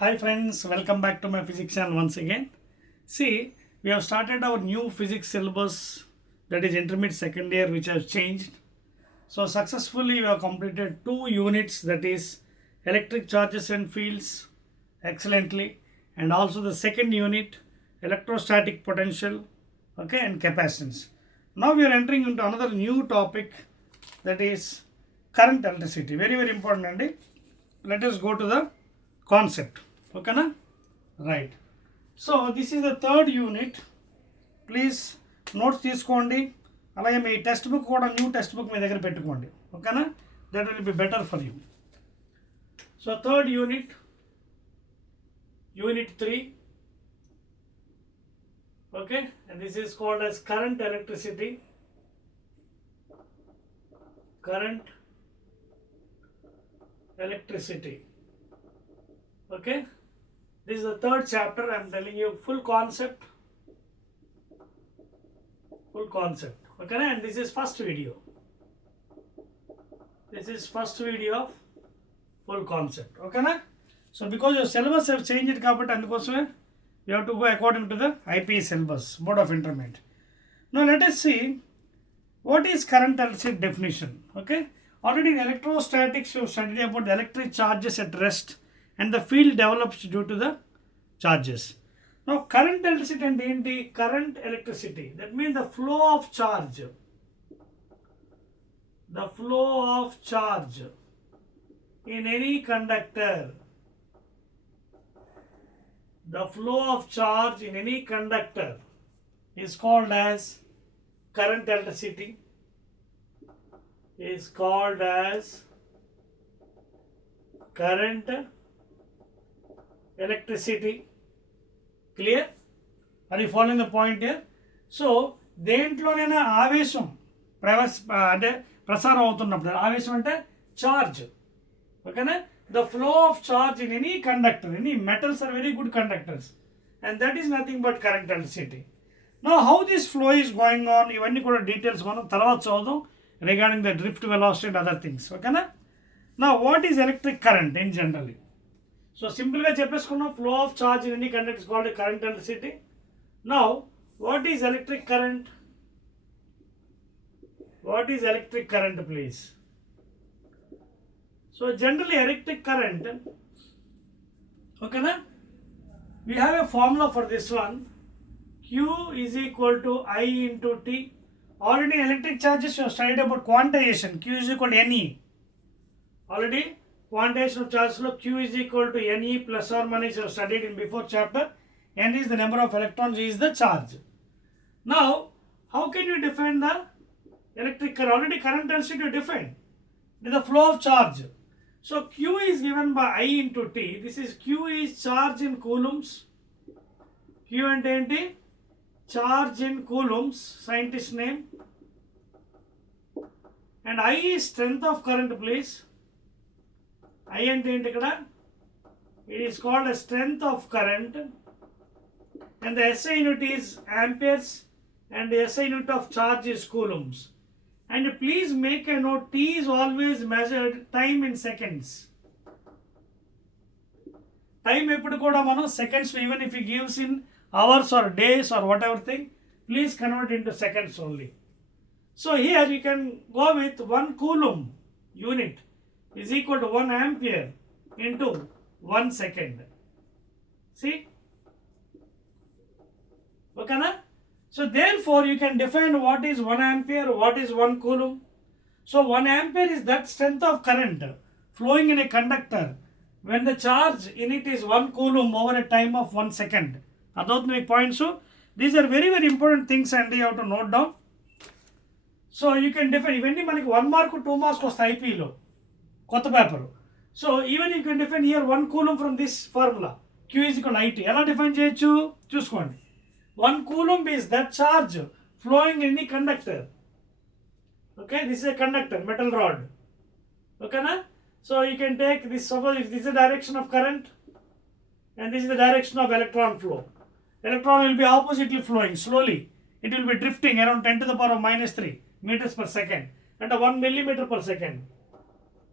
Hi friends, welcome back to my physics channel once again. See, we have started our new physics syllabus, that is intermediate second year, which has changed. So successfully we have completed 2 units, that is electric charges and fields, excellently, and also the second unit electrostatic potential, okay, and capacitance. Now we are entering into another new topic, that is current electricity. Very important, Andy. Let us go to the concept. Okay na? Right. So this is the third unit. Please notes తీసుకోండి. అలాగే మీ text book కూడా new text book మీ దగ్గర పెట్టుకోండి. ఓకేనా? That will be better for you. So third unit, unit 3. Okay, and this is called as current electricity. Current electricity. Okay, this is the third chapter. I am telling you full concept. Okay, and this is first video. This is first video of full concept. Okay na? So because your syllabus have changed kabatti andukosame you have to go according to the IPE syllabus, Board of Intermediate. Now let us see what is current electricity definition. Okay, already in electrostatics you have studied about the electric charges at rest and the field develops due to the charges. Now current electricity and enti current electricity, that means the flow of charge. The flow of charge in any conductor. The flow of charge in any conductor is called as current electricity. Is called as current electricity. Clear? Are you following the point here? So దేంట్లోనైనా ఆవేశం అంటే ప్రసారం అవుతున్నప్పుడు, ఆవేశం అంటే charge. ఓకేనా? The flow of charge in any conductor, any metals are very good conductors, and that is nothing but current electricity. Now how this flow is going on, ఇవన్నీ కూడా details మనం తర్వాత చూద్దాం regarding the drift velocity and other things. ఓకేనా? Now what is electric current in generally? So simple గా చెప్పేసుకున్నాం, flow of charge in any conductor is called a current electricity. Now what is electric current? What is electric current, please? So generally electric current, okay na? We have a formula for this one. Q is equal to I into T. Already in electric charges you have studied about quantization. Q is equal to Ne. Already quantization of charges, Q is equal to Ne plus or minus, you have studied in before chapter. N is the number of electrons, E is the charge. Now how can you define the electric current? Already current electricity you defined. It is the flow of charge. So Q is given by I into T. This is Q is charge in coulombs. Q ante enti? Charge in coulombs, scientist name. And I is strength of current, please. I ante enti ikkada? It is called as strength of current. And the SI unit is amperes and the SI unit of charge is coulombs. And please make a note, T is always measured time in seconds. Time eppudu kuda manu seconds, even if he gives in hours or days or whatever thing, please convert into seconds only. So here you can go with 1 coulomb unit is equal to 1 ampere into 1 second. See? Okay na? So therefore you can define what is 1 ampere, what is 1 coulomb. So 1 ampere is that strength of current flowing in a conductor when the charge in it is 1 coulomb over a time of 1 second. Adot make points. So these are very important things and you have to note down. So you can define, ivendi maniki 1 mark 2 marks kosta IPE lo kotta paper. So even you can define here 1 coulomb from this formula, Q is equal to IT. Ela define cheyochu chuskondi. 1 coulomb is that charge flowing in any conductor. Okay, this is a conductor, metal rod. Okay na? So you can take this, suppose if this is the direction of current and this is the direction of electron flow. Electron will be oppositely flowing slowly. It will be drifting around 10 to the power of minus 3 meters per second and 1 millimeter per second.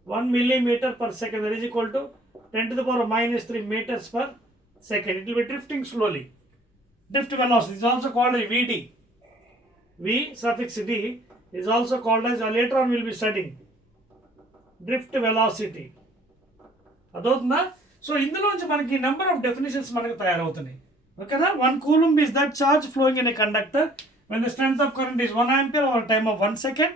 1 millimeter per second, that is equal to 10 to the power minus 3 meters per second. It will be drifting slowly. Drift velocity is also called as Vd. V suffix d is also called as, later on we will be studying, drift velocity. అదవుతుందా? So ఇందులోంచి మనకి number of definitions మనకు తయారవుతున్నాయి. ఓకేనా? 1 coulomb is that charge flowing in a conductor when the strength of current is 1 ampere over a time of 1 second.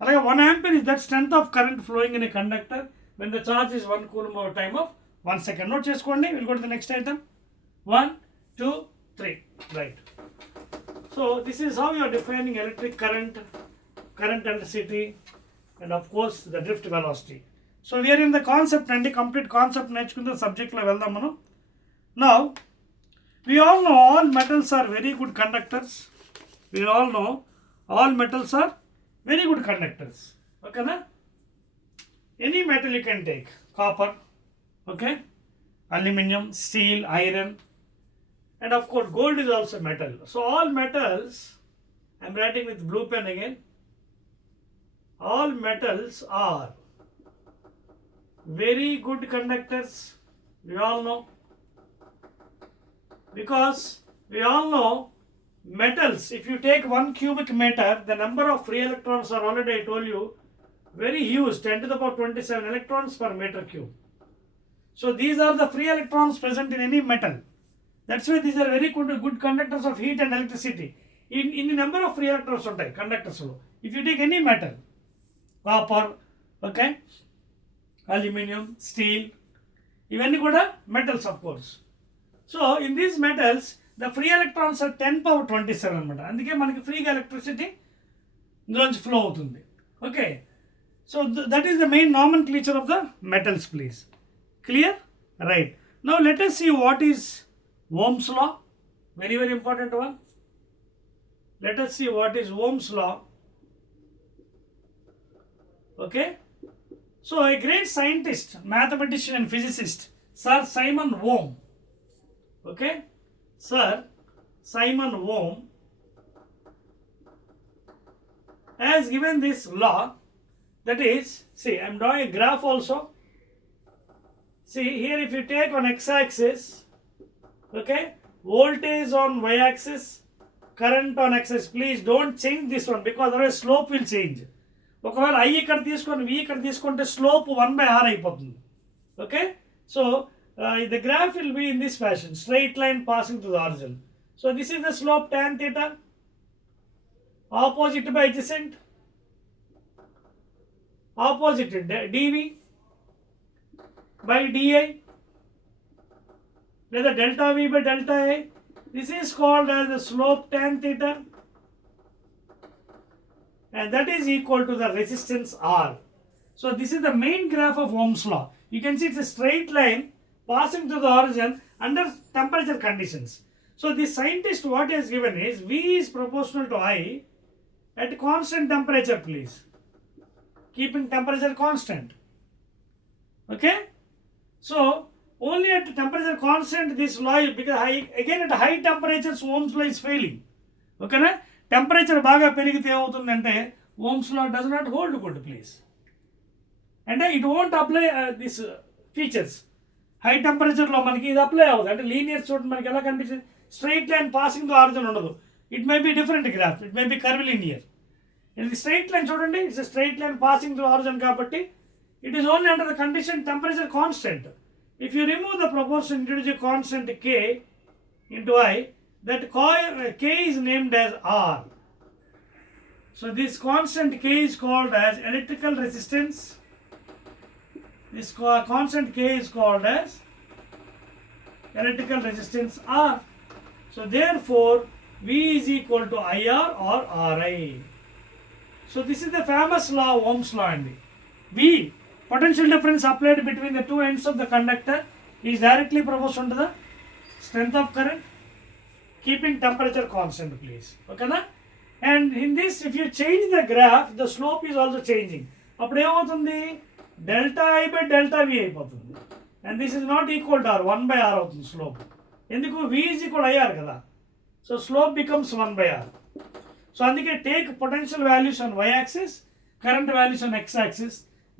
అలాగే 1 ampere is that strength of current flowing in a conductor when the charge is 1 coulomb over time of 1 second. Note చేసుకోండి. We'll go to the next item. 1, 2, 3. Right. So this is how you are defining electric current, current electricity, and of course the drift velocity. So we are in the concept and the complete concept నేర్చుకుంటే subject లో వెళ్దాం మనం. Now we all know all metals are very good conductors. We all know all metals are very good conductors. Okay na? Any metal you can take, copper, okay, aluminium, steel, iron, and of course gold is also metal. So all metals, I am writing with blue pen again, all metals are very good conductors. We all know, because we all know metals, if you take 1 cubic meter, the number of free electrons are already, I told you, very huge, 10 to the power 27 electrons per meter cube. So these are the free electrons present in any metal. That's why these are very good conductors of heat and electricity. In the number of free electrons ఉంటాయి conductors లో. If you take any metal, copper, okay, aluminium, steel, ఇవన్నీ కూడా metals of course. So in these metals, the free electrons are 10 power 27 అనమాట. అందుకే మనకి ఫ్రీగా electricity ఇందులోంచి flow అవుతుంది. Okay, so that is the main nomenclature of the metals, please. Clear? Right. Now let us see what is Ohm's law. Very, very important one. Let us see what is Ohm's law. Okay. So a great scientist, mathematician and physicist, Sir Simon Ohm. Okay. Sir Simon Ohm has given this law, that is, see, I am drawing a graph also. See here, if you take on x-axis, okay, voltage on y-axis, current on x-axis, please don't change this one because otherwise slope will change. ఒకవేళ I ఇక్కడ తీసుకొని V ఇక్కడ తీసుకుంటే slope 1/r అయిపోతుంది. Okay, so the graph will be in this fashion, straight line passing to the origin. So this is the slope tan theta, opposite by adjacent, opposite dV by di, లేదా delta V by delta A. This is called as the slope tan theta, and that is equal to the resistance R. So this is the main graph of Ohm's law. You can see it's a straight line passing to the origin under temperature conditions. So the scientist what he has given is V is proportional to I at constant temperature, please, keeping temperature constant. Okay, so only at temperature constant this law, because again at high temperatures Ohm's law is failing. Okay na? Temperature బాగా పెరిగితే ఏమవుతుందంటే Ohm's law does not hold good, please, and it won't apply these features. High టెంపరేచర్లో మనకి ఇది apply అవ్వదు. అంటే linear చూడండి మనకి ఎలా కనిపిస్తుంది, straight line passing to origin ఉండదు. It may be different graph, it may be curve linear. ఇది స్ట్రైట్ లైన్ చూడండి, it's straight line passing to origin కాబట్టి it is only under the condition temperature constant. If you remove the proportion, introduce a constant k into I, that k is named as R. So this constant k is called as electrical resistance. This constant k is called as electrical resistance R. So therefore V is equal to IR or RI. So this is the famous law, Ohm's law. And V, potential difference applied between the two ends of the conductor, is directly proportional to the strength of current, keeping temperature constant, please. Okay na? And in this, if you change the graph, the slope is also changing. అప్పుడు ఏమవుతుంది, delta I by delta V అయిపోతుంది. And this is not equal to R, 1/r అవుతుంది slope. ఎందుకు, V is equal to IR కదా. So slope becomes 1/r. So అందుకే take potential values on y-axis, current values on x-axis,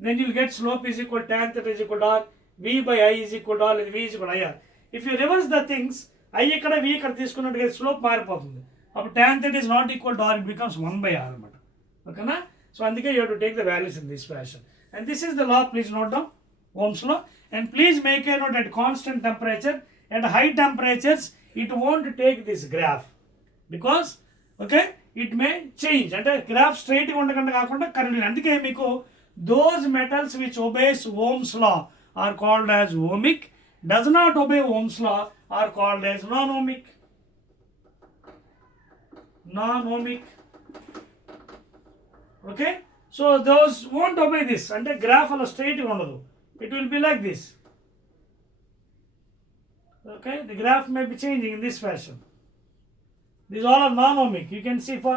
then you'll get slope is equal to tan theta is equal to R, V by I is equal to R, V is equal to IR. If you reverse the things, I ఇక్కడ V ఇక్కడ తీసుకున్నట్టుగా slope మారిపోతుంది. అప్పుడు tan theta is not equal to R, it becomes 1 by R అన్నమాట. ఓకేనా? So అందుకే you have to take the values in this fashion. And this is the law, please note down, Ohm's law. And please make a note at constant temperature, at high temperatures, it won't take this graph. Because, okay, it may change. అంటే graph స్ట్రైట్గా ఉండకుండా కాకుండా curve. అందుకే మీకు those metals which obeys Ohm's law are called as ohmic, does not obey Ohm's law are called as non-ohmic. Non-ohmic. Okay, so those won't obey this. అంటే graph అలా స్ట్రైట్గా ఉండదు. It will be like this. Okay, the graph may be changing in this fashion. These all are non-ohmic. You can see for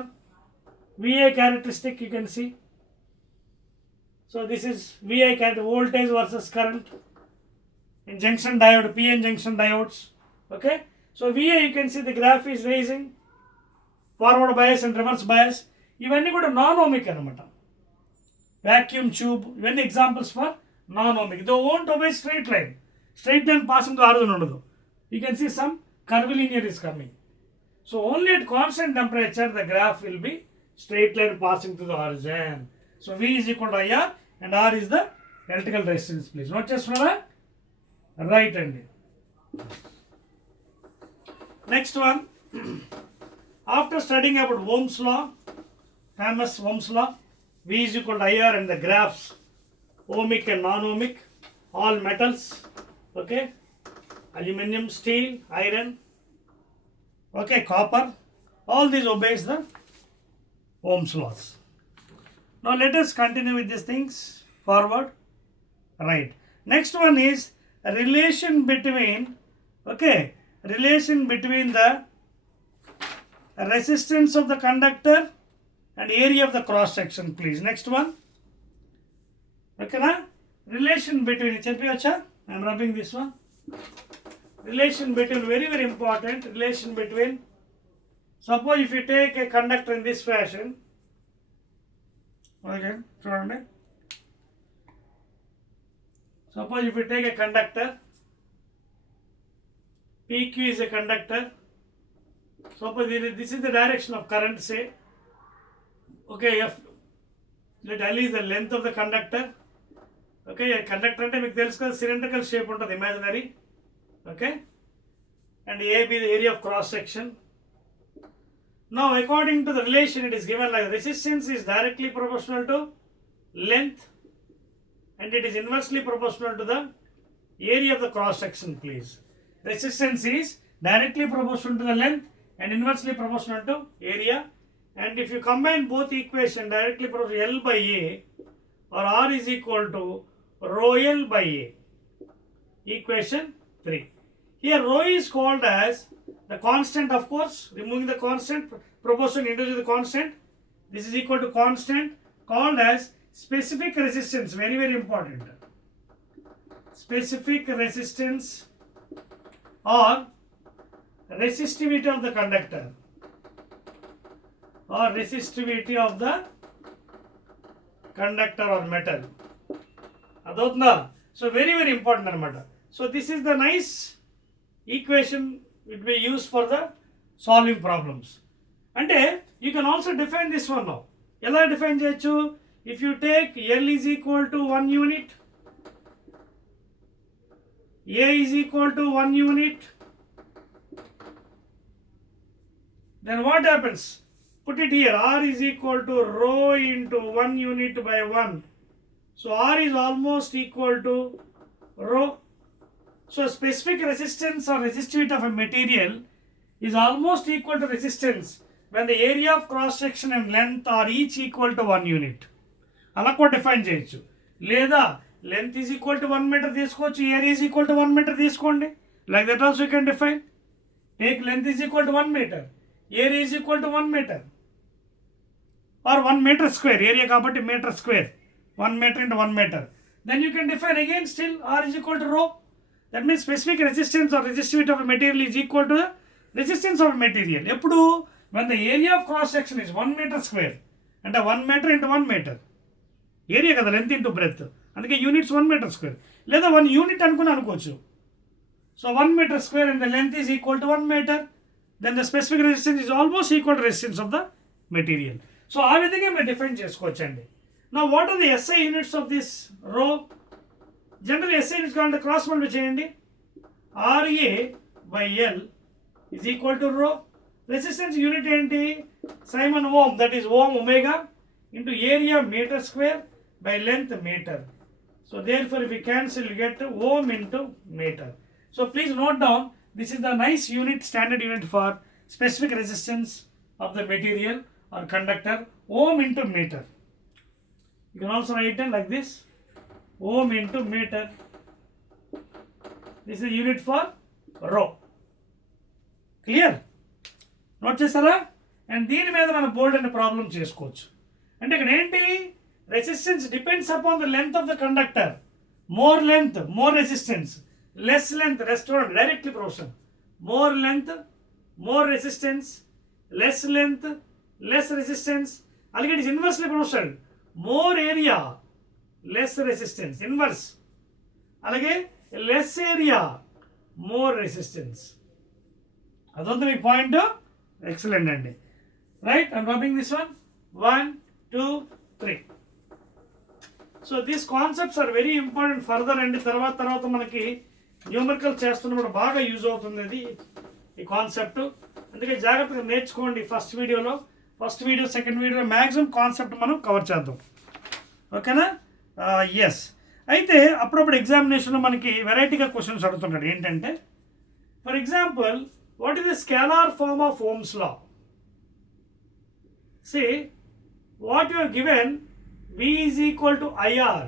VA characteristic, you can see. So this is VA characteristic, voltage versus current in junction diode, PN junction diodes. Okay, so VA, you can see the graph is raising, forward bias and reverse bias. ఇవన్నీ కూడా non-ohmic అన్నమాట. Vacuum tube, ఇవన్నీ examples for non-ohmic. They won't obey straight line. Straight line passing to origin ఉండదు. You can see some curvilinear is coming. So only at constant temperature the graph will be straight line passing to the origin. So V is equal to IR and R is the electrical resistance, please. Not just for that. Right అండి. Next one. After studying about Ohm's law, famous Ohm's law, V is equal to IR and the graphs, ohmic and non-ohmic, all metals, okay, aluminum, steel, iron, okay, copper, all these obeys the Ohm's laws. Now let us continue with these things forward. Right. Next one is a relation between, okay, relation between the resistance of the conductor and area of the cross section, please. Next one. Okay, na? Relation between, I am rubbing this one. Relation between, very very important, relation between, suppose if you take a conductor in this fashion, okay, suppose if you take a conductor, PQ is a conductor, suppose this is the direction of current, say, okay, let L is the length of the conductor, okay, a conductor ante meeku telusu kada cylindrical shape untadi, imaginary, okay, and AB the area of cross section. Now according to the relation it is given like resistance is directly proportional to length and it is inversely proportional to the area of the cross section, please. Resistance is directly proportional to the length and inversely proportional to area, and if you combine both equation directly proportional L by A or R is equal to rho L by A, equation 3. Here rho is called as the constant, of course, removing the constant, proportion introduce the constant, this is equal to constant called as specific resistance, very very important, specific resistance or resistivity of the conductor or resistivity of the conductor or metal. Adotna. So very very important anamata. So this is the nice equation it will be used for the solving problems. And you can also define this one now. Ela define cheyachu? If you take L is equal to 1 unit, A is equal to 1 unit, then what happens? Put it here, R is equal to rho into 1 unit by 1. So R is almost equal to rho. So specific resistance or resistivity of a material is almost equal to resistance when the area of cross section and length are each equal to 1 unit. అలా కూడా define చేయొచ్చు. లేదా length is equal to 1 metre తీసుకోవచ్చు, area is equal to 1 metre తీసుకోండి. Like that also you can define. Take length is equal to 1 metre, area is equal to 1 metre or 1 metre square, area కాబట్టి metre square, 1 metre into 1 metre. Then you can define again still R is equal to rho. That means specific resistance or resistivity of material is equal to resistance of material. ఎప్పుడు when the area of cross section is 1 meter square, అంటే 1 meter into 1 meter, area కదా length into breath, అందుకే units 1 meter square. లేదా 1 unit అనుకుని అనుకోవచ్చు. So 1 meter square and the length is equal to 1 meter. Then the specific resistance is almost equal to resistance of the material. So ఆ విధంగా మీరు define చేసుకోవచ్చండి. Now what are the SI units of this rho? Generally SI units కావాలంటే cross multiply చేయండి. RA by L is equal to rho. Resistance unit ఏంటి? Simon ohm, that is ohm omega into area meter square by length meter. So therefore if we cancel you get ohm into meter. So please note down, this is the nice unit, standard unit for specific resistance of the material or conductor, ohm into meter. You can also write it like this, ohm into meter. This is the unit for rho. Clear? Note చేస్తారా? And దీని మీద మనం బోల్డ్ అనే problem చేసుకోవచ్చు. అంటే ఇక్కడ ఏంటి, resistance depends upon the length of the conductor. More length more resistance, less length restaurant directly profession. More length more resistance, less length less resistance. అలాగే it is inversely profession. More area less resistance, inverse. అలాగే less area more resistance. అదొంత మీ point. Excellent అండి. Right, I'm rubbing this one. 1 2 3. So these concepts are very important further అండి. తర్వాత మనకి numerical చేస్తున్నప్పుడు బాగా యూజ్ అవుతుంది ఇది ఈ కాన్సెప్ట్. అందుకే జాగ్రత్తగా నేర్చుకోండి. First video second video maximum concept మనం కవర్ చేద్దాం. ఓకేనా? ఎస్. అయితే అప్పుడప్పుడు ఎగ్జామినేషన్లో మనకి వెరైటీగా క్వశ్చన్స్ అడుగుతుంటాడు. ఏంటంటే for example, what is the scalar form of Ohm's law? See, what you are given, V is equal to IR.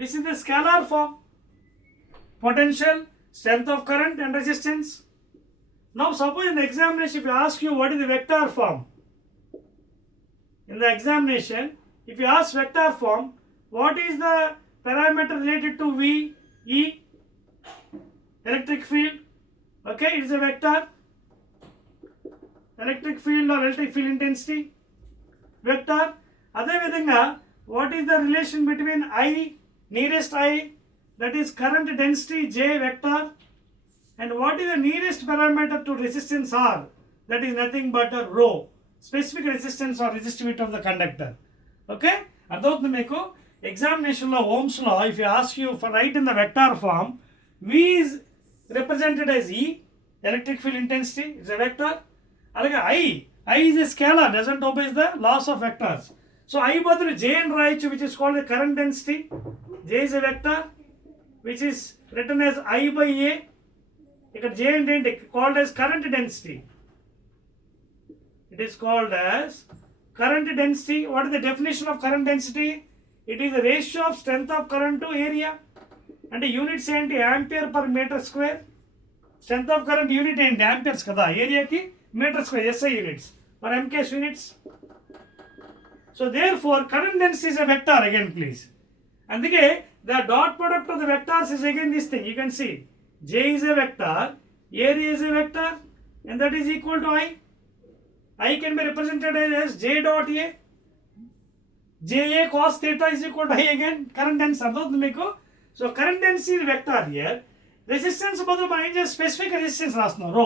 This is the scalar form. Potential, strength of current and resistance. Now suppose in the examination if you ask you what is the vector form. In the examination, if you ask vector form, what is the parameter related to V? E, electric field. Okay, it is a vector. Electric field or electric field intensity vector. Adhe vidhanga, what is the relation between I, nearest I, that is current density J vector, and what is the nearest parameter to resistance R, that is nothing but a rho, specific resistance or resistivity of the conductor. Okay, adoutundi meeku examination lo Ohm's law. If you ask you for write in the vector form, V is represented as E, electric field intensity is a vector. Alage I is a scalar, doesn't obey the laws of vectors. So I badulu J and rayichu, which is called the current density. J is a vector which is written as I by A. Ikkada J and ఏంటి called as current density. It is called as current density. What is the definition of current density? It is the ratio of strength of current to area. అంటే units ఏంటి, ampere per metre square. Strength of current unit ఏంటి, amperes కదా, ఏరియాకి metre square, SI units per MKS units. So therefore current density is a vector again please. అందుకే the dot product of the vectors is again this thing. You can see J is a vector, area is a vector, and that is equal to I. I can be represented as J dot A. J A cos theta is equal to I again current density. అర్థమవుతుంది మీకు? So current density is vector here. Resistance బదులు మనం ఏం చేసి specific resistance రాస్తున్నాం, రో.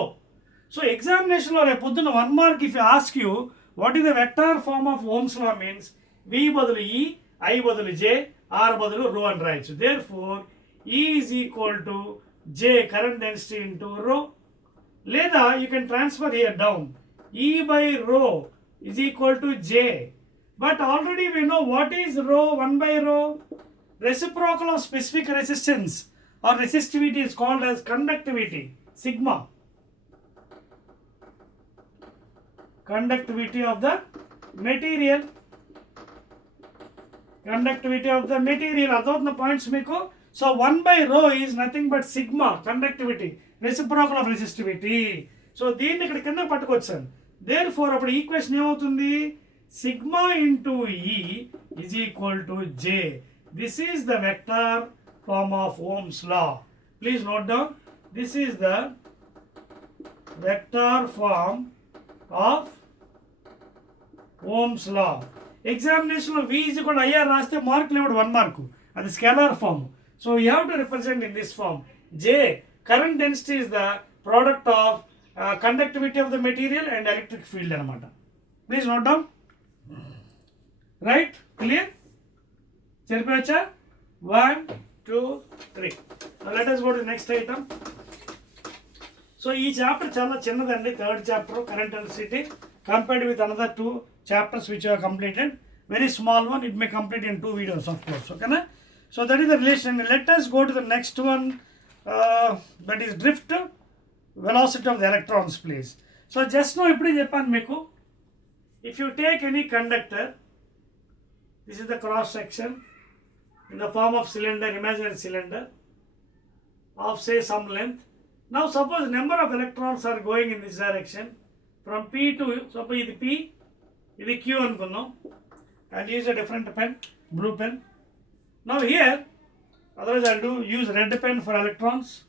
So ఎగ్జామినేషన్లో రేపు పొద్దున్న 1 mark if you ask you what is the vector form of Ohm's law means V బదులు E, I బదులు J, R బదులు రో అని రాయొచ్చు. Therefore E is equal to J current density into rho. లేదా you can transfer here down, E by rho is equal to J. But already we know what is rho, 1 by rho. Reciprocal of specific resistance or resistivity is called as conductivity, sigma. Conductivity of the material. Conductivity of the material. Adotna points meeku. So 1 by rho is nothing but sigma, conductivity, reciprocal of resistivity. So దీన్ని ఇక్కడ కింద పట్టుకొచ్చాను. Therefore అప్పుడు equation ఏమవుతుంది, sigma into E is equal to J. This is the vector form of Ohm's law. Please note down, this is the vector form of Ohm's law. Examination of V is equal to IR రాస్తే మార్కులు ఇవ్వడు, 1 mark. అది scalar form. So you have to represent in this form. J, current density is the product of conductivity of the material and electric field anamata. Please note down. Right? Clear? Cheripacha? 1, 2, 3. Now let us go to the next item. So each chapter chala chinnadandi, third chapter current electricity compared with another 2 chapters which are completed. Very small one, it may complete in 2 videos of course. Okay na? So that is the relation. Let us go to the next one, that is drift velocity of the electrons, please. So just now ippude cheppanu meeku, if you take any conductor, this is the cross section in the form of cylinder, imaginary cylinder of say some length. Now suppose number of electrons are going in this direction from P to, suppose this P, this Q anukunnam. I'll use a different pen, blue pen. Now here, otherwise I'll use red pen for electrons.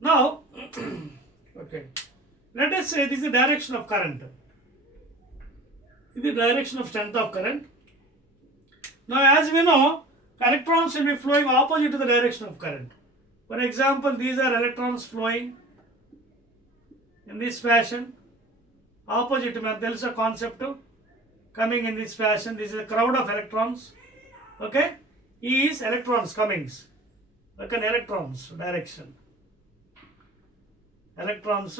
Now, okay, let us say this is the direction of current. This is the direction of strength of current. Now as we know, electrons will be flowing opposite to the direction of current. For example, these are electrons flowing in this fashion, opposite to me. There is a concept of coming in this fashion. This is a crowd of electrons. Okay, E is electrons comings. Look at electrons direction. Electrons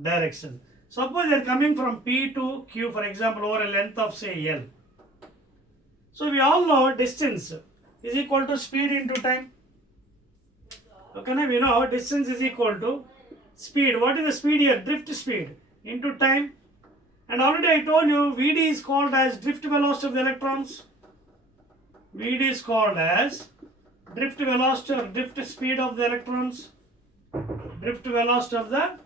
direction. Suppose they are coming from P to Q, for example, over a length of say L. So we all know distance is equal to speed into time. Okay, now we know distance is equal to speed. What is the speed here? Drift speed into time. And already I told you Vd is called as drift velocity of the electrons. Vd is called as drift velocity or drift speed of the electrons. Drift velocity of the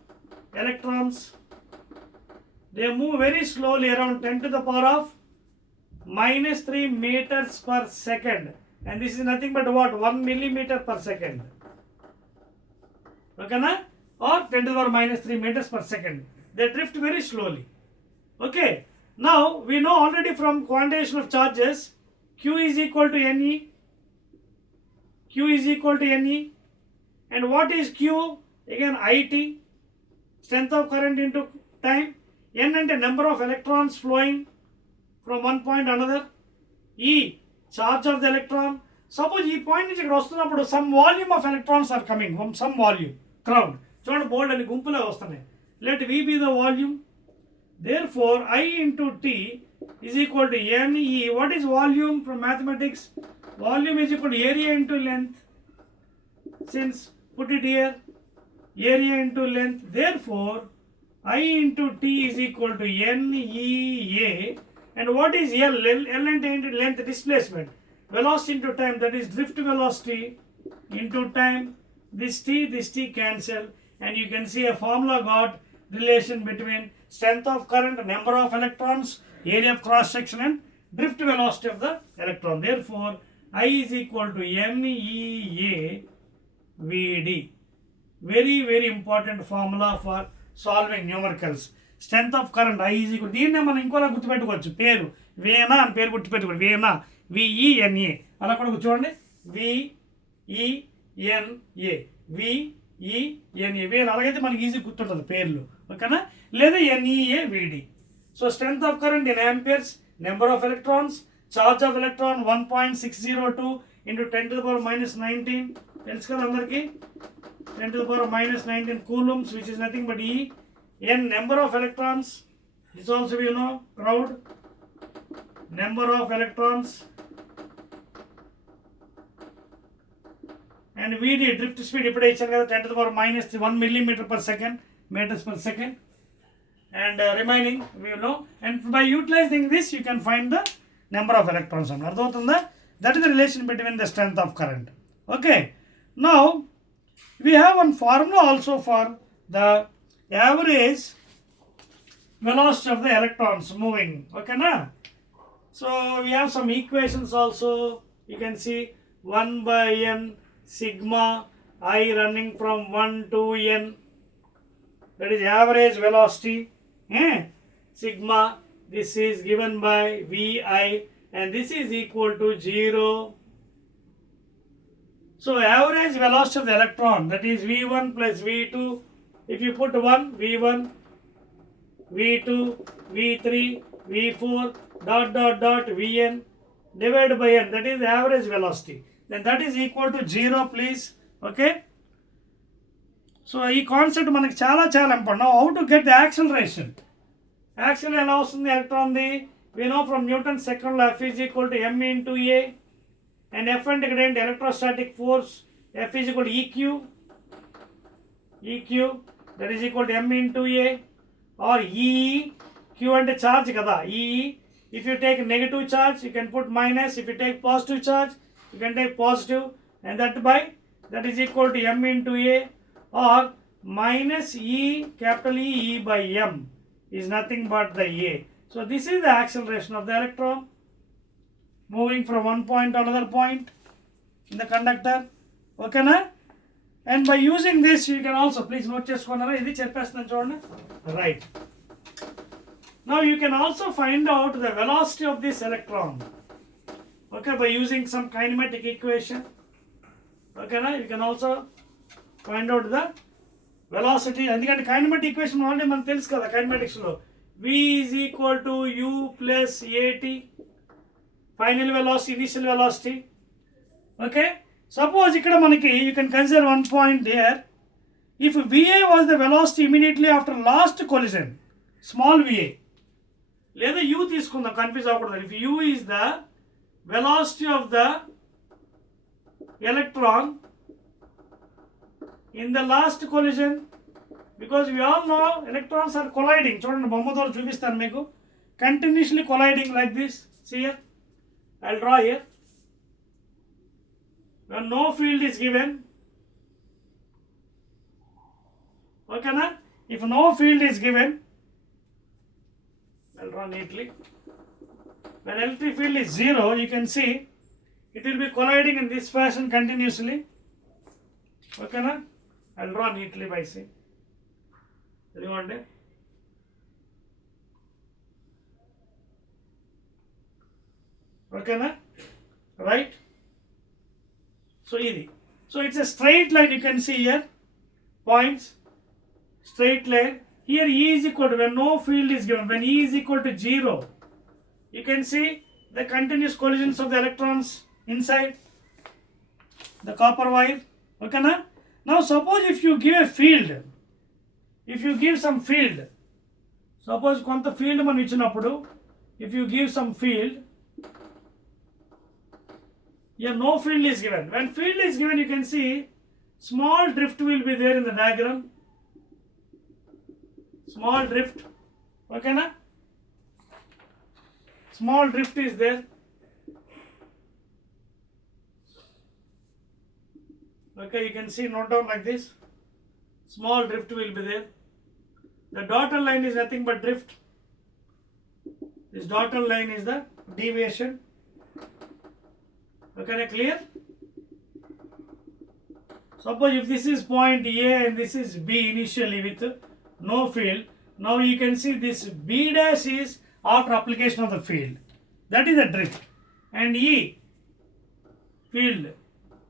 electrons. They move very slowly around 10 to the power of minus 3 meters per second. And this is nothing but what? 1 millimeter per second. Okay, na? Or 10 to the power minus 3 meters per second. They drift very slowly. Okay. Now we know already from quantization of charges, Q is equal to Ne. Q is equal to Ne. And what is Q? Again IT. Strength of current into time. N and the number of electrons flowing from one point to another. E, charge of the electron. Suppose E point is vastунనప్పుడు some volume of electrons are coming from some volume, crowd. చూడండి బోల్డ్ అని గుంపులో వస్తున్నాయి. Let V be the volume. Therefore, I into T is equal to Ne. What is volume from mathematics? Volume is equal to area into length. Since put it here, area into length. Therefore, I into T is equal to NEA. And what is L? L into length displacement. Velocity into time, that is drift velocity into time. This T cancel. And you can see a formula got relation between strength of current, number of electrons, area of cross section and drift velocity of the electron. Therefore, I is equal to NEA VD. Very, very important formula for solving numericals. Strength of current I is equal. దీన్నే మనం ఇంకోలా గుర్తుపెట్టుకోవచ్చు. పేరు వేనా అని పేరు గుర్తుపెట్టుకోండి. వేనా VENA అలా కూడా చూడండి. VENA VENA వేలు అలాగైతే మనకి ఈజీ గుర్తుంటుంది పేర్లు. ఓకేనా? లేదా NEA VD. So strength of current in amperes, number of electrons, charge of electron 1.602 into 10 to the power minus 19. తెలుసు కదా అందరికీ? 10 to the power minus 19 coulombs, which is nothing but E. N, number of electrons, this also you know, crowd, number of electrons, and VD, drift speed, ఇప్పుడు ఇచ్చాను కదా 10 to the power minus 1 millimeter per second, meters per second, and remaining we know, and by utilizing this you can find the number of electrons. అర్థమవుతుందా? That is the relation between the strength of current. Okay, now we have one formula also for the average velocity of the electrons moving. Okay na? So we have some equations also. You can see 1 by n sigma I running from 1 to n, that is average velocity. Sigma, this is given by Vi, and this is equal to 0. So average velocity of the electron, that is v1 plus v2. If you put 1, v1, v2, v3, v4, vn divided by n, that is the average velocity. Then that is equal to 0, please. Okay. So this concept manaki chala important. Now how to get the acceleration? Actually allows the electron, we know from Newton's second law, F is equal to m into a, and F and the electrostatic force, F is equal to EQ, that is equal to m into a, or E, Q and charge kada, E. If you take negative charge, you can put minus. If you take positive charge, you can take positive, and that is equal to m into a, or minus E, capital E by m is nothing but the a. So this is the acceleration of the electron moving from one point to another point in the conductor. Okay na? And by using this, you can also, please note right. Now you can also find out the velocity of this electron. Okay, by using some kinematic equation. Okay na? You can also find out the velocity. And the kinematic equation only man tells kada kinematics lo. V is equal to U plus AT. Final velocity, initial velocity. Okay. Suppose ikkada manaki, you can consider one point here. If VA was the velocity immediately after last collision, small VA. Leda U తీసుకుందాం, confuse అవ్వకూడదు. If U is the velocity of the electron in the last collision, because we all know electrons are colliding. చూడండి బొమ్మ ద్వారా చూపిస్తాను మీకు. Continuously colliding like this. See here. I'll draw here. When no field is given. Okay na? If no field is given, I'll draw neatly. When electric field is 0, you can see it will be colliding in this fashion continuously. Okay na? I'll draw neatly by saying. Okay na? Right? So easy. So it's a straight line, you can see here. Points. Straight line. Here E is equal to, when no field is given, when E is equal to 0, you can see the continuous collisions of the electrons inside the copper wire. Okay na? Now suppose if you give a field, if you give some field, suppose కొంత field మనం ఇచ్చినప్పుడు, if you give some field, here no field is given. When field is given, you can see small drift will be there in the diagram. Small drift. Okay na? Small drift is there. Okay, you can see, note down like this. Small drift will be there. The dotted line is nothing but drift. This dotted line is the deviation. Okay, clear? Suppose if this is point A and this is B initially with no field, now you can see this B dash is after application of the field. That is the drift. And E, field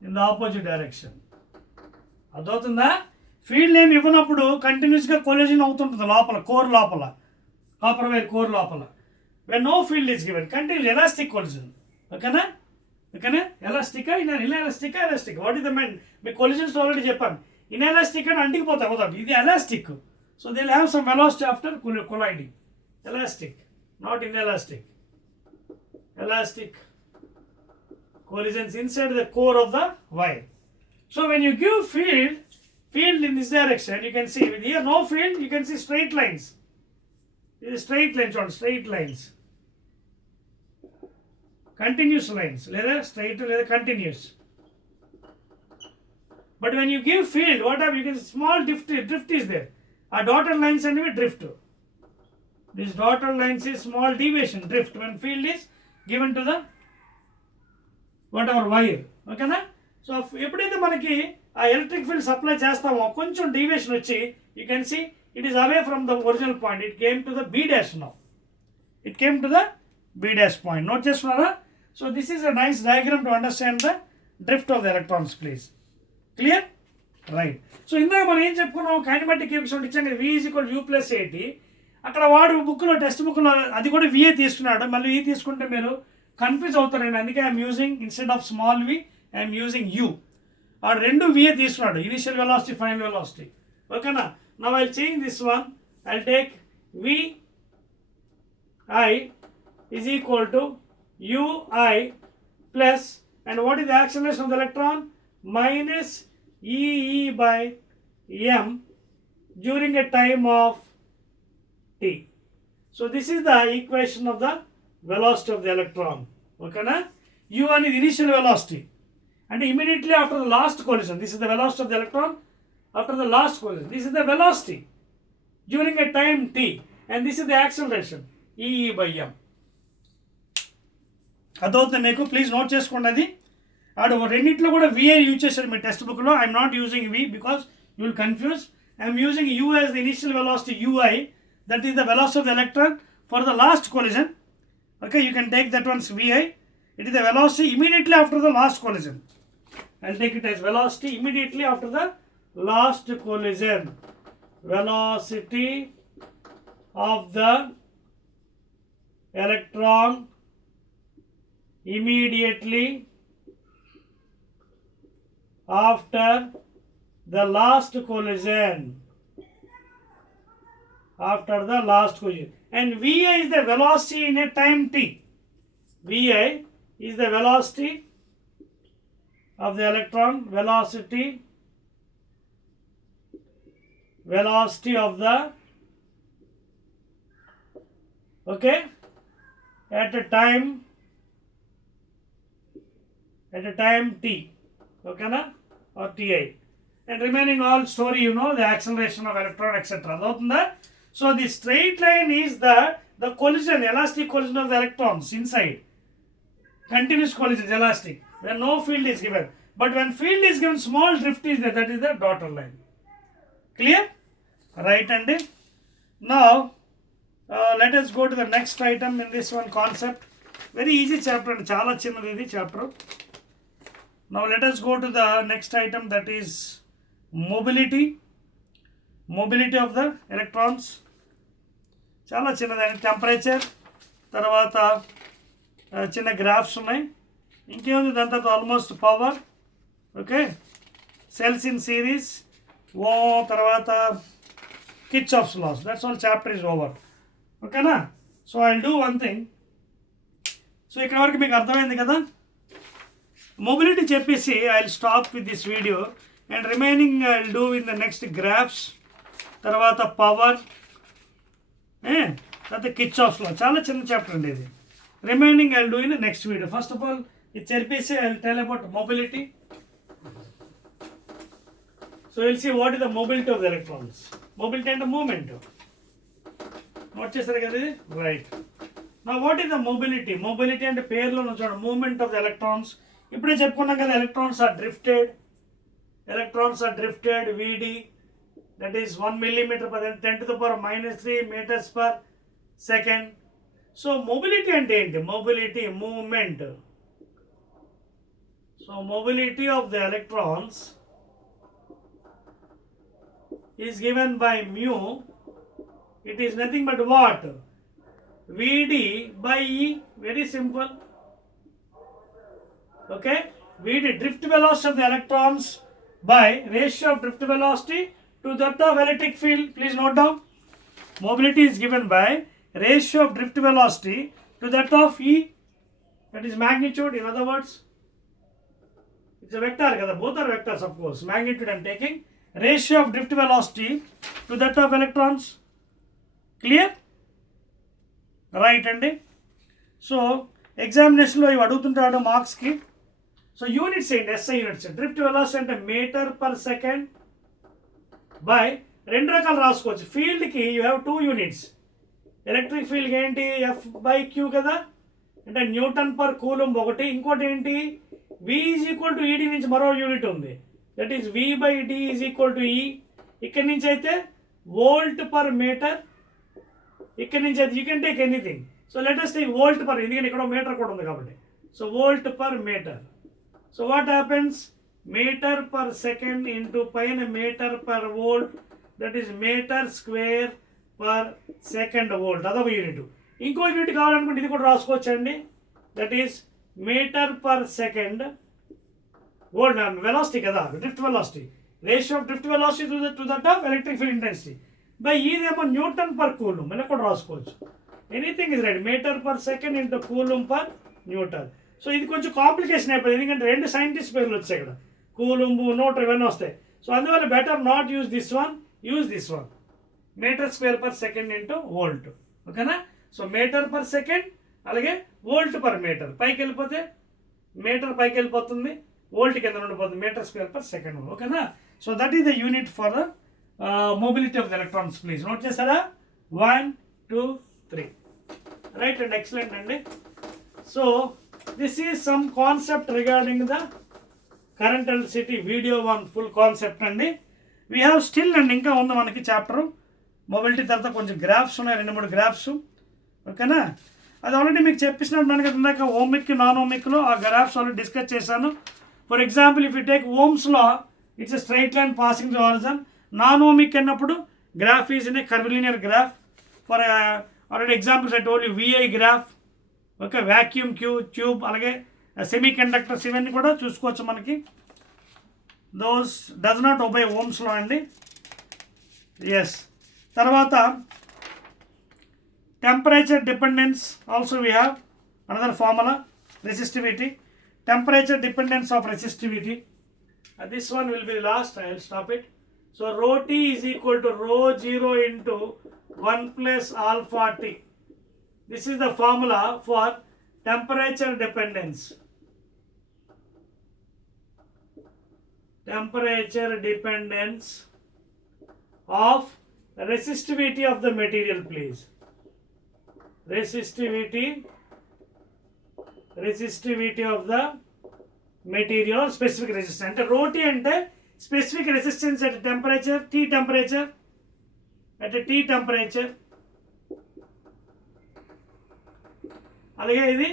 in the opposite direction. అర్థమవుతుందా? Field ఏమి ఇవ్వనప్పుడు కంటిన్యూస్గా collision అవుతుంటుంది లోపల, core లోపల, copper wire core లోపల. When no field is given, continuous elastic collision. ఓకేనా? ఓకేనా? ఎలాస్టికా ఇన్ఎలాస్టికా? Elastic. What is the main? మీకు కొలిజన్స్ ఆల్రెడీ చెప్పాను. ఇన్ఎలాస్టిక్ అని అంటికిపోతాయి కుదరదు. ఇది elastic. So they will have some velocity after colliding. Elastic, not inelastic. Elastic collisions inside the core of the wire. So when you give field in this direction, you can see with here no field, you can see straight lines. This is straight lines, on straight lines, continuous lines, లేదా straight లేదా continuous. But when you give field, what have you can small drift is there. A dotted lines anyway drift. This dotted lines is small deviation, drift, when field is given to the whatever wire. ఓకేనా? So ఎప్పుడైతే మనకి ఆ electric field supply చేస్తామో కొంచెం deviation వచ్చి, you can see it is away from the original point. It came to the B dash now. It came to the B dash point. Note చేస్తున్నారా? So this is a nice diagram to understand the drift of the electrons, please. Clear? Right. సో ఇందాక మనం ఏం చెప్పుకున్నాం, kinematic coefficient ఇచ్చాం కదా, v = u + at. అక్కడ వాడు బుక్లో టెక్స్ట్ బుక్లో అది కూడా విఏ తీసుకున్నాడు. మళ్ళీ ఈ తీసుకుంటే మీరు కన్ఫ్యూజ్ అవుతారండి. అందుకే I'm using instead of small V I'm using U. వాడు రెండు విఏ తీసుకున్నాడు, ఇనిషియల్ వెలాసిటీ, ఫైనల్ వెలాసిటీ. ఓకేనా? Now I'll change this one. I'll take vi is equal to ui plus, and what is the acceleration of the electron? Minus ee by m during a time of t. So this is the equation of the velocity of the electron. Okay na? u1 is initial velocity, and immediately after the last collision, this is the velocity of the electron after the last collision. This is the velocity during a time t, and this is the acceleration ee by m. అదవుతుంది మీకు, please note చేసుకోండి. అది ఆడు రెండింటిలో కూడా విఏ use చేశాడు మీ టెక్స్ట్ బుక్లో. I'm not using V because you will confuse. I'm using U as the initial velocity ui, that is the velocity of the electron for the last collision. Okay, you can take that one's vi. It is the velocity immediately after the last collision. I'll take it as velocity immediately after the last collision. Velocity of the electron immediately after the last collision. After the last collision. And vi is the velocity in a time t. Vi is the velocity of the electron, velocity of the, okay, at a time t, okay na, or ti, and remaining all story, you know, the acceleration of electron, etc. So the straight line is the collision, elastic collision of the electrons inside. Continuous collision is elastic when no field is given, but when field is given, small drift is there, that is the dotted line. Clear? Right. And now let us go to the next item in this one concept. Very easy chapter and chala chinnadi idi chapter. Now let us go to the next item, that is mobility of the electrons. చాలా చిన్నదండి. Temperature తర్వాత చిన్న graphs ఉన్నాయి. ఇంకేముంది దాని తర్వాత almost power, okay, cells in series, తర్వాత Kirchhoff's laws. That's all, chapter is over. ఓకేనా? So I will do one thing. సో ఇక్కడ వరకు మీకు అర్థమైంది కదా. మొబిలిటీ చెప్పేసి I will stop with this video, and remaining I will do in the next graphs, తర్వాత పవర్, తర్వాత కిర్చాఫ్స్ లా. చాలా చిన్న చాప్టర్ అండి ఇది. Remaining I will do in next video. First of all ఇది చెప్పేసి I will tell about mobility. So will see what is the mobility of the electrons. Mobility అంటే movement. Note చేస్తారు కదా ఇది, రైట్. నా what is the mobility? Mobility అంటే పేర్లో చూడండి, మూమెంట్ ఆఫ్ ద ఎలక్ట్రాన్స్. ఇప్పుడే చెప్పుకున్నాం కదా, electrons are drifted VD, that is 1 millimeter per 10⁻³ meters per second. So mobility ante enti? Mobility, movement. So mobility of the electrons is given by mu. It is nothing but what? VD by E. Very simple. Okay, VD, drift velocity of the electrons, by ratio of drift velocity to that of electric field. Please note down. Mobility is given by ratio of drift velocity to that of E, that is magnitude. In other words, it's a vector kada, both are vectors of course. Magnitude I am taking, ratio of drift velocity to that of electrons. Clear? Right andi. So examination lo ivi adugutuntaడు marks ki. So units ఏంటి? SI units. drift velocity అంటే meter per second by రెండు రకాలు రాసుకోవచ్చు. ఫీల్డ్కి you have 2 units. Electric ఫీల్డ్కి ఏంటి? F/Q కదా, అంటే న్యూటన్ పర్ కూలుంబ్ ఒకటి. ఇంకోటి ఏంటి? V = ED నుంచి మరో యూనిట్ ఉంది, దట్ ఈస్ V/D = E. ఇక్కడి నుంచి అయితే వోల్ట్ పర్ మీటర్, ఇక్కడి నుంచి అయితే you can take anything. So let us take volt per, ఎందుకంటే ఇక్కడ మీటర్ కూడా ఉంది కాబట్టి. So volt per metre. So what happens? Meter per second into paina meter per volt, that is meter square per second volt. Adava unit. Inko unit kavalఅనుకుంటే ఇది కూడా రాసుకోవచ్చండి. That is meter per second volt velocity kada, drift velocity. Ratio of drift velocity to that of electric field intensity. By ఇదేమో Newton per coulomb ఇలా కూడా రాసుకోవచ్చు. Anything is right. Meter per second into coulomb per Newton. So ఇది కొంచెం complication అయిపోయింది, ఎందుకంటే రెండు scientist పేర్లు వచ్చాయి ఇక్కడ, కూలుంబ్ న్యూటన్ ఇవన్నీ వస్తాయి. సో అందువల్ల better not use this one, use this one, metre square per second into volt. ఓకేనా? సో మీటర్ పర్ సెకండ్ అలాగే వోల్ట్ పర్ మీటర్, పైకి వెళ్ళిపోతే మీటర్ పైకి వెళ్ళిపోతుంది, వోల్ట్ కింద ఉండిపోతుంది, మీటర్ స్క్వేర్ పర్ సెకండ్. ఓకేనా? So that is the unit for the mobility of the electrons. Please note చేస్తారా? 1 2 3. రైట్ అండ్ ఎక్సలెంట్ అండి. So this is some concept regarding the current electricity video 1 full concept అండి. we have still and ఇంకా ఉంది మనకి chapter mobility తర్వాత కొంచెం graphs ఉన్నాయి, 2-3 graphs. ఓకేనా? అది ఆల్రెడీ మీకు చెప్పిస్తున్నట్టు కదా ఇందాక ఓమిక్ నాన్ ఓమిక్లో ఆ గ్రాఫ్స్ ఆల్రెడీ డిస్కస్ చేశాను. For example if you take Ohm's law it's a straight line passing the horizon. Non ohmic అన్నప్పుడు graph is in a curvilinear graph. For already examples I told you VI graph, okay, vacuum tube అలాగే semiconductors ఇవన్నీ కూడా చూసుకోవచ్చు మనకి. Those does not obey Ohm's law అండి. Yes. తర్వాత temperature dependence also we have another formula, resistivity, temperature dependence of resistivity. This one will be last, I will stop it. So rho t is equal to rho 0 into 1 plus alpha t. This is the formula for temperature dependence. Temperature dependence of resistivity of the material, please. Resistivity of the material or specific resistance. అంటే rho t అంటే specific resistance at temperature, T temperature, at a T temperature. అలాగే ఇది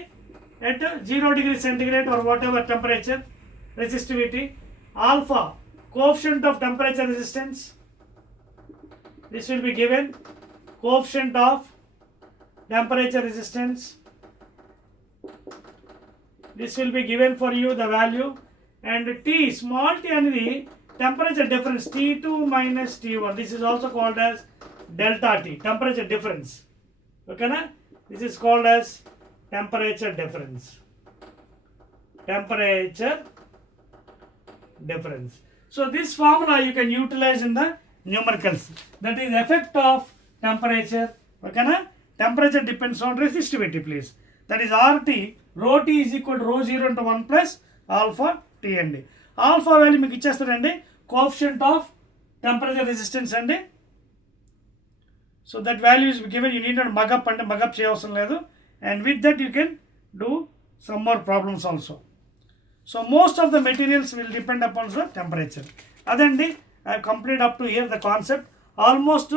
at 0 degree centigrade or whatever temperature, resistivity. Alpha, coefficient of temperature resistance. This will be given, coefficient of temperature resistance. This will be given for you the value. And T, small t అనేది temperature difference, T2 minus T1. This is also called as delta T, temperature difference. Okay na? This is called as temperature difference. Temperature difference. So this formula you can utilize in the numericals. That is effect of temperature. Okay na? Temperature depends on resistivity, please. That is RT. Rho T is equal to rho 0 into 1 plus alpha T అండి. Alpha value మీకు ఇచ్చేస్తారండి, coefficient of temperature resistance అండి. So that value is given, you need not mug up అంటే mug up చేయవసరం లేదు. And with that you can do some more problems also. So most of the materials will depend upon the temperature. అదండి, I complete up to here the concept. Almost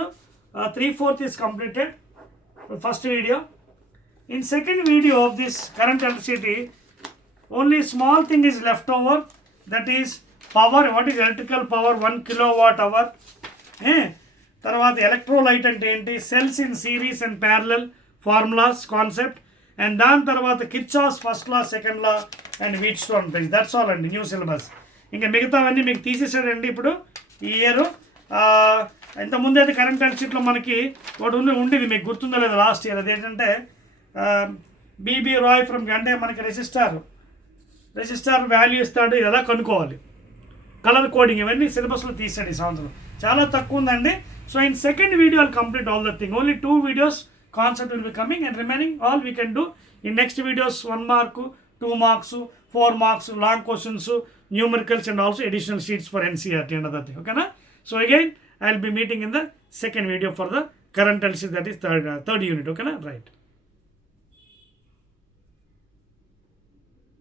3/4 is completed, the first video. In second video of this current electricity, only small thing is left over, that is power. What is electrical power? 1 kilowatt hour. తర్వాత electrolyte అంటే ఏంటి, cells in series and parallel formulas concept, and దాని తర్వాత Kirchhoff's first law, second law and Wheatstone prince. That's all అండి new syllabus. ఇంకా మిగతావన్నీ మీకు తీసేసాడండి ఇప్పుడు ఈ ఇయర్. ఇంతకుముందు అయితే కరెంట్ ఎలక్ట్రిసిటీలో మనకి ఒకటి ఉండేది, మీకు గుర్తుందో లేదు లాస్ట్ ఇయర్. అదేంటంటే బీబీ రాయ్ ఫ్రమ్, అంటే మనకి రెసిస్టార్ వాల్యూ ఇస్తాడు, ఇది ఎలా కనుక్కోవాలి, కలర్ కోడింగ్, ఇవన్నీ సిలబస్లో తీసాడు ఈ సంవత్సరం, చాలా తక్కువ ఉందండి. So in second video I'll complete all the thing. Only 2 videos concept will be coming, and remaining all we can do in next videos. 1 mark, 2 marks, 4 marks, long questions, numericals and also additional sheets for NCERT and other thing. Okay, so again I will be meeting in the second video for the current analysis, that is third unit. Okay, right.